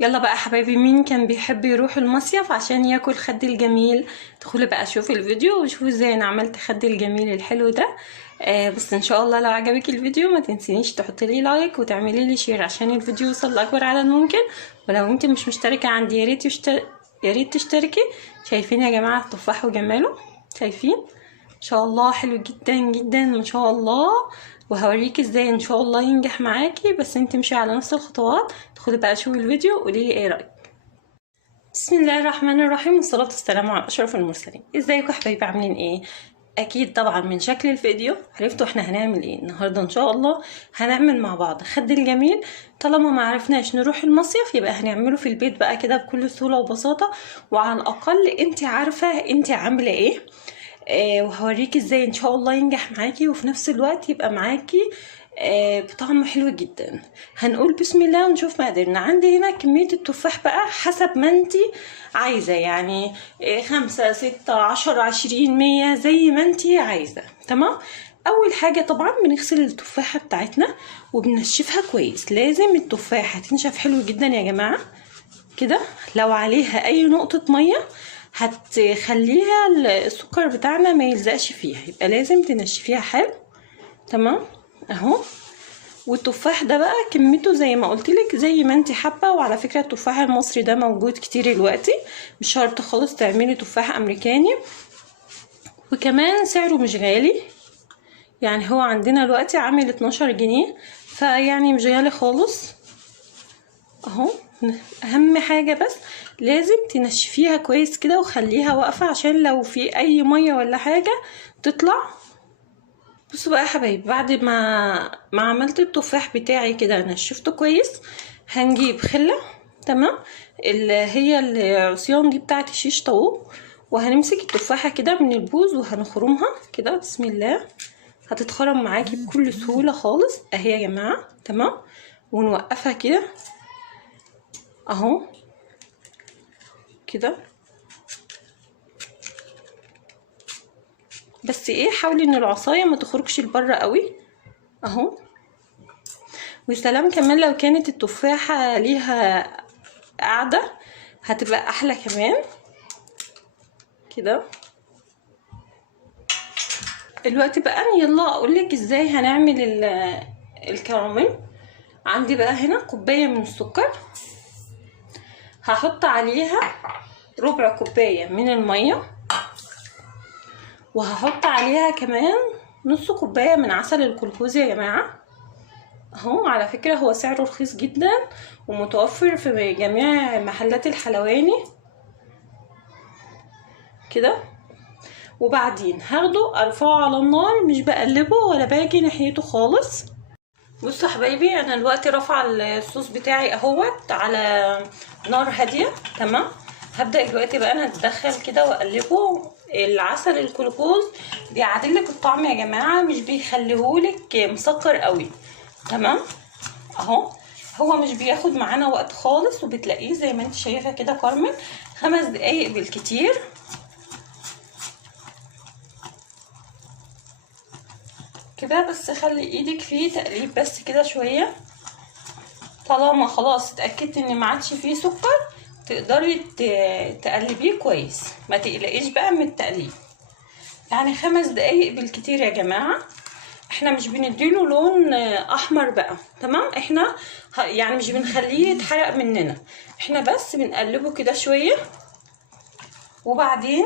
يلا بقى حبايبي، مين كان بيحب يروح المصيف عشان ياكل خد الجميل؟ ادخلوا بقى شوفوا الفيديو وشوفوا ازاي انا عملت خد الجميل الحلو ده. بس ان شاء الله لو عجبك الفيديو ما تنسينيش تحطي لي لايك وتعملي لي شير عشان الفيديو يوصل لاكبر عدد ممكن. ولو انت مش مشتركه عندي يا ريت تشتركي. شايفين يا جماعه التفاح وجماله؟ شايفين ان شاء الله حلو جدا جدا ما شاء الله. وهوريكي ازاي ان شاء الله ينجح معاكي، بس انت امشي على نفس الخطوات. ادخلي بقى شوفي الفيديو وقولي لي ايه رايك. بسم الله الرحمن الرحيم، والصلاه والسلام على اشرف المرسلين. ازيكم يا حبايبي، عاملين ايه؟ اكيد طبعا من شكل الفيديو عرفتوا احنا هنعمل ايه النهارده. ان شاء الله هنعمل مع بعض خد الجميل. طالما ما عرفناش نروح المصيف يبقى هنعمله في البيت بقى كده بكل سهوله وبساطه، وعلى الاقل انت عارفه انت عامله ايه. وهوريكي ازاي ان شاء الله ينجح معاكي وفي نفس الوقت يبقى معاكي بطعم حلو جدا. هنقول بسم الله ونشوف مقاديرنا. عندي هنا كمية التفاح بقى حسب ما انتي عايزة، يعني 5 6 10 20 100 زي ما انتي عايزة. تمام. اول حاجة طبعا بنغسل التفاحة بتاعتنا وبنشفها كويس. لازم التفاحة تنشف حلو جدا يا جماعة كده. لو عليها اي نقطة مية هتخليها السكر بتاعنا ما يلزقش فيها، يبقى لازم تنشفيها حلو. تمام اهو. والتفاح ده بقى كميته زي ما قلتلك زي ما انت حابه. وعلى فكره التفاح المصري ده موجود كتير دلوقتي، مش شرط خالص تعملي تفاح امريكاني. وكمان سعره مش غالي، يعني هو عندنا دلوقتي عامل 12 جنيه، فيعني مش غالي خالص اهو. اهم حاجه بس لازم تنشفيها كويس كده وخليها واقفه عشان لو في اي ميه ولا حاجه تطلع. بصوا بقى يا حبايبي، بعد ما عملت التفاح بتاعي كده نشفته كويس، هنجيب خله. تمام. اللي هي العصيان دي بتاعت الشيش طاووق، وهنمسك التفاحه كده من البوز وهنخرمها كده بسم الله. هتتخرم معاكي بكل سهوله خالص اهي يا جماعه. تمام. ونوقفها كده اهو كده. بس ايه، حاولي ان العصايه ما تخرجش لبره قوي اهو. وسلام كمان لو كانت التفاحه ليها قاعده هتبقى احلى كمان كده. دلوقتي بقى يلا اقولك ازاي هنعمل الكراميل. عندي بقى هنا كوبايه من السكر، هحط عليها ربع كوبايه من الميه، وهحط عليها كمان نص كوبايه من عسل الكلوكوز يا جماعه اهو. على فكره هو سعره رخيص جدا ومتوفر في جميع محلات الحلواني كده. وبعدين هاخده ارفعه على النار، مش بقلبه ولا باجي ناحيته خالص. بصوا حبايبي، انا دلوقتي رافعه الصوص بتاعي اهوت على نار هاديه. تمام. هبدا دلوقتي بقى انا اتدخل كده واقلبه. العسل الكلوكوز بيعدلك الطعم يا جماعه، مش بيخليهولك مسكر قوي. تمام اهو. هو مش بياخد معانا وقت خالص، وبتلاقيه زي ما انت شايفه كده كرمل 5 دقايق بالكتير كده. بس خلي ايدك فيه تقليب بس كده شويه. طالما خلاص اتاكدت ان ما عادش فيه سكر تقدري تقلبيه كويس، ما تقلقيش بقى من التقليب. يعني 5 دقايق بالكتير يا جماعه. احنا مش بنديله لون احمر بقى. تمام. احنا يعني مش بنخليه يتحرق مننا، احنا بس بنقلبه كده شويه. وبعدين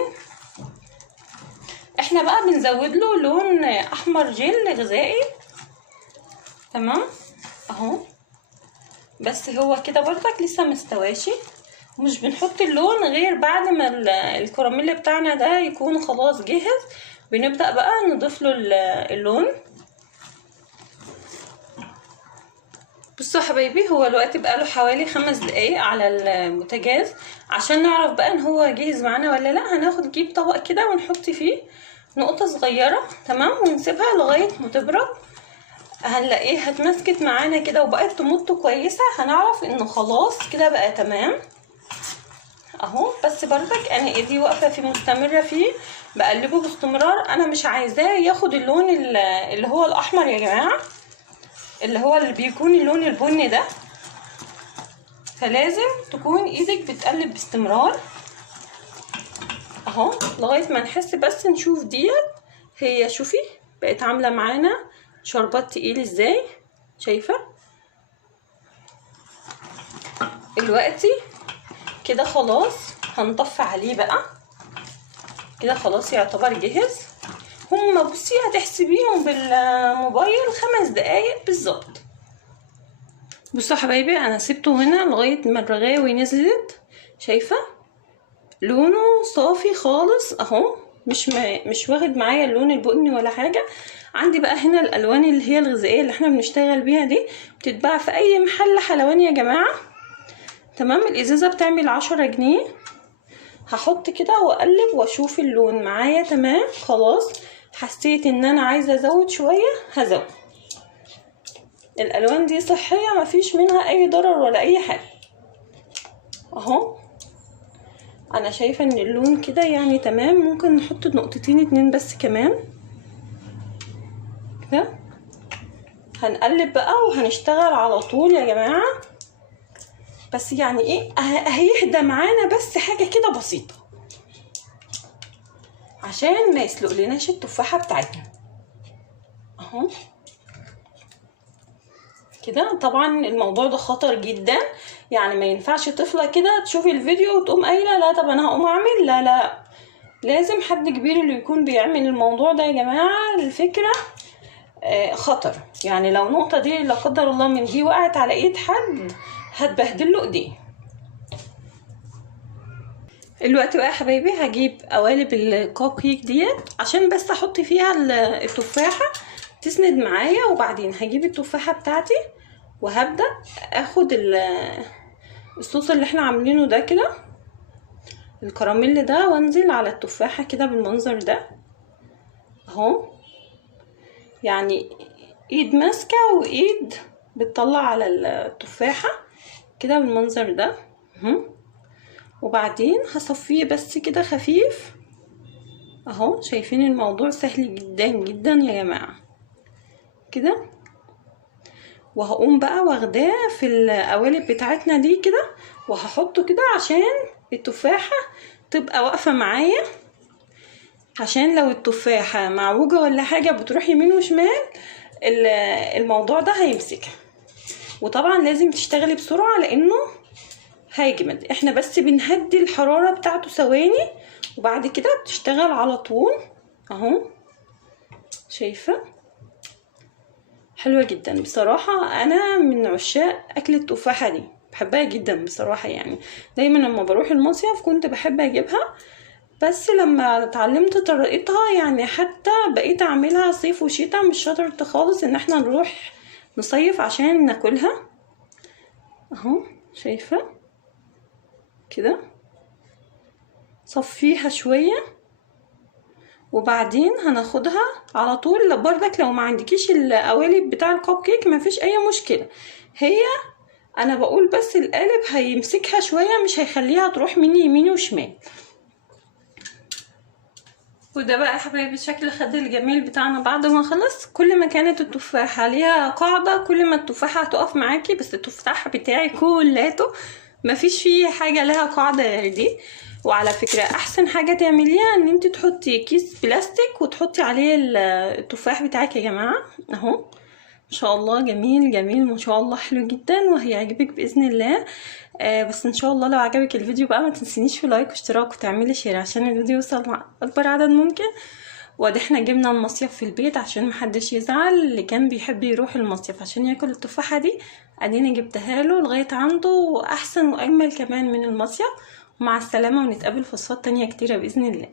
احنا بقى بنزود له لون احمر جل غذائي. تمام اهو. بس هو كده برضك لسه مستواشي، مش بنحط اللون غير بعد ما الكراميل بتاعنا ده يكون خلاص جاهز. بنبدأ بقى نضيف له اللون. بصوا يا حبايبي، هو دلوقتي بقاله حوالي 5 دقايق على البوتاجاز. عشان نعرف بقى ان هو جاهز معانا ولا لا، نجيب طبق كده ونحط فيه نقطة صغيرة. تمام. ونسيبها لغاية ما تبرد. هنلاقيها اتمسكت معانا كده وبقت تمط كويسة، هنعرف انه خلاص كده بقى تمام اهو. بس برضك انا ايدي واقفة فيه مستمرة فيه، بقلبه باستمرار. انا مش عايزاه ياخد اللون اللي هو الاحمر يا جماعة، اللي هو اللي بيكون اللون البني ده. فلازم تكون ايدك بتقلب باستمرار اهو لغايه ما نحس بس نشوف ديت هي. شوفي بقت عامله معانا شربات تقيل ازاي، شايفه؟ دلوقتي كده خلاص هنطفي عليه بقى، كده خلاص يعتبر جاهز. هما بصي هتحسبيهم بالموبايل 5 دقايق بالظبط. بصوا يا حبايبي انا سبته هنا لغايه ما الرغاوي نزلت، شايفه لونه صافي خالص اهو، مش واخد معايا اللون البني ولا حاجه. عندي بقى هنا الالوان اللي هي الغذائيه اللي احنا بنشتغل بيها دي، بتتباع في اي محل حلواني يا جماعه، تمام؟ الازازه بتعمل 10 جنيه. هحط كده واقلب واشوف اللون معايا تمام. خلاص حسيت ان انا عايزه ازود شويه هزود. الالوان دي صحيه مفيش منها اي ضرر ولا اي حاجه اهو. انا شايفه ان اللون كده يعني تمام. ممكن نحط نقطتين 2 بس كمان كده. هنقلب بقى وهنشتغل على طول يا جماعه. بس يعني ايه هيهدى معانا بس حاجه كده بسيطه عشان ما يسلق لناش التفاحه بتاعتنا اهو كده. طبعا الموضوع ده خطر جدا، يعني ما ينفعش طفله كده تشوف الفيديو وتقوم قايله لا طب انا هقوم اعمل. لا لا، لازم حد كبير اللي يكون بيعمل الموضوع ده يا جماعه. الفكره خطر، يعني لو نقطه دي لا قدر الله من دي وقعت على ايد حد هتبهدل له ايديه. دلوقتي بقى يا حبايبي هجيب قوالب الكوب كيك ديت عشان بس احط فيها التفاحه تسند معايا، وبعدين هجيب التفاحه بتاعتي وهبدا اخد الصوص اللي احنا عاملينه ده كده، الكراميل ده، وانزل على التفاحه كده بالمنظر ده اهو. يعني ايد ماسكه وايد بتطلع على التفاحه كده بالمنظر ده وبعدين هصفيه بس كده خفيف اهو. شايفين الموضوع سهل جدا جدا يا جماعه كده. وهقوم بقى واخداه في القوالب بتاعتنا دي كده وهحطه كده عشان التفاحه تبقى واقفه معايا، عشان لو التفاحه معوجه ولا حاجه بتروح يمين وشمال الموضوع ده هيمسكها. وطبعا لازم تشتغلي بسرعه لانه هيجمد. احنا بس بنهدي الحراره بتاعته ثواني وبعد كده بتشتغل على طول اهو. شايفه حلوه جدا بصراحه. انا من عشاق اكل التفاحه دي، بحبها جدا بصراحه. يعني دايما لما بروح المصيف كنت بحب اجيبها، بس لما اتعلمت طريقتها يعني حتى بقيت اعملها صيف وشتاء. مش شرط خالص ان احنا نروح نصيف عشان ناكلها اهو. شايفه كده صفيها شويه وبعدين هناخدها على طول. بردك لو ما عندكيش القوالب بتاع الكوب كيك ما فيش اي مشكله. هي انا بقول بس القالب هيمسكها شويه مش هيخليها تروح مني يمين وشمال. وده بقى يا حبايبي شكل الخد الجميل بتاعنا بعد ما خلص. كل ما كانت التفاحه ليها قاعده كل ما التفاحه هتقف معاكي، بس التفاح بتاعي كلته مفيش فيه حاجه لها قاعده دي. وعلى فكره احسن حاجه تعمليها ان انت تحطي كيس بلاستيك وتحطي عليه التفاح بتاعك يا جماعه اهو. ما شاء الله جميل جميل ما شاء الله، حلو جدا وهيعجبك باذن الله. بس ان شاء الله لو عجبك الفيديو بقى ما تنسينيش في لايك واشتراك وتعملي شير عشان الفيديو يوصل مع اكبر عدد ممكن. وده احنا جبنا المصيف في البيت عشان محدش يزعل. اللي كان بيحب يروح المصيف عشان ياكل التفاحه دي ادينا جبتها له لغايه عنده، احسن واجمل كمان من المصيف. ومع السلامه ونتقابل في وصفات تانية كتيره باذن الله.